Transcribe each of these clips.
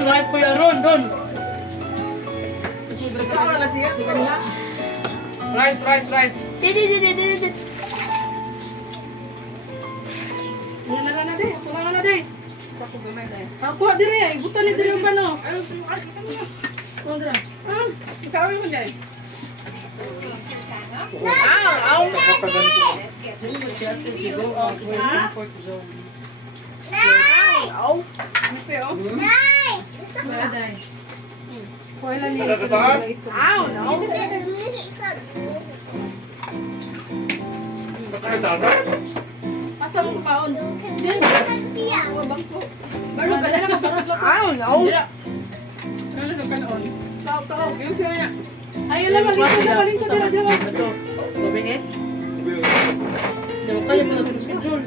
Ron, right Kuya Ron, Ron. Rice. Wala na di. Wala na di. Ako dire ay buta ni dire bano. Ondra. Ikaw mo dyan. Wala dai. Wala ni. Asa mo kaon? Baro ka na mabarot lang. Ano ka kanon? Tao. Yung siya niya. Ayo lang maling ko dira dira. Ito. Gabi eh. Yung kaya pala sa schedule.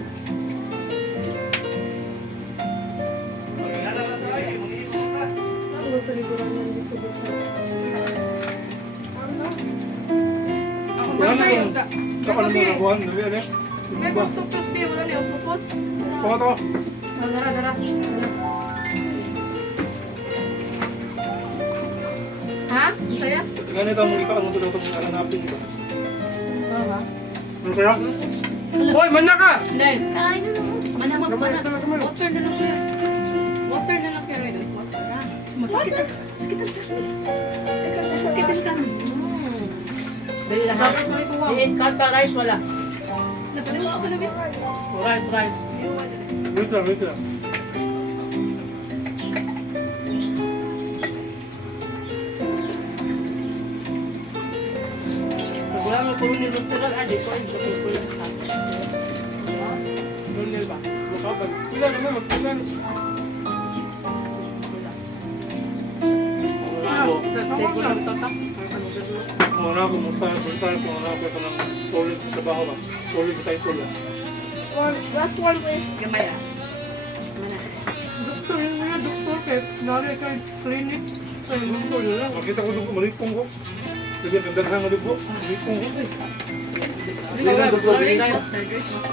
Ano to ni kurang yan dito sa. Ako ba kayo? Saka naman nagabuhan, dali ano? May octopus be wala ni octopus. Kuha to. Dara. Ha? Saya? Tingnan nito ang ikaw, ano to itong alanapin ito. Baba. Ano kaya? Hoy, mana ka! Nay. Mana. Water na lang kuya. Water na lang pero ito. Water na. Sakit ang kami. Dali lahat. Bakit mo ito wow? Diin kata rice wala. Napalito ako na bit. Rice. Wait lang. Pag wala mo puro ni Rosteral, adi ko ay kulang ka. Ronel ba? Lukaban. Pila naman, magpunan. Ako, Kasi ko lang tatak. kung ano ako, muntahan kung ano ako ng solid sa baho ba? Solid sa title ba? Last one with Gamay ah. Doktor yun nga, doktor kay nari kay clinic. Luto na lang. Makita ko doon, malipong ko. Sige, nagdaghan nga doon ko. Malipong ko. Wala, wala. okay, listen.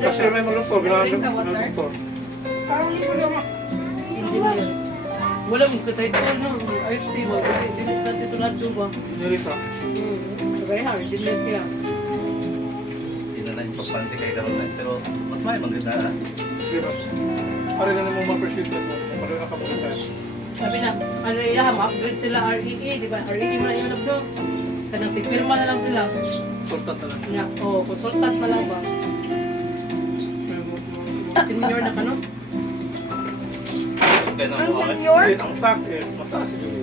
Kasi may mga doktor, ginahanap ng doktor. Parang hindi ko lang. Wala mong katay ko, no? Ayos di ba? Hindi ka titulad doon ba? Nilita. Kaya ha, hindi na siya. Hindi na importante kay Karoon pero mas may maganda. Sige ba? Pare na naman ma-appreciate ko. Pare na kamulit tayo. Sabi na, ano nila, ma-upgrade sila REE, di ba? REE mo na yung alam doon. Kanang tipirma na lang sila. Sultan talaga. Consultant na lang ba? Senior na ka, no? Kaya na mo Kasi ang stock is mataas yung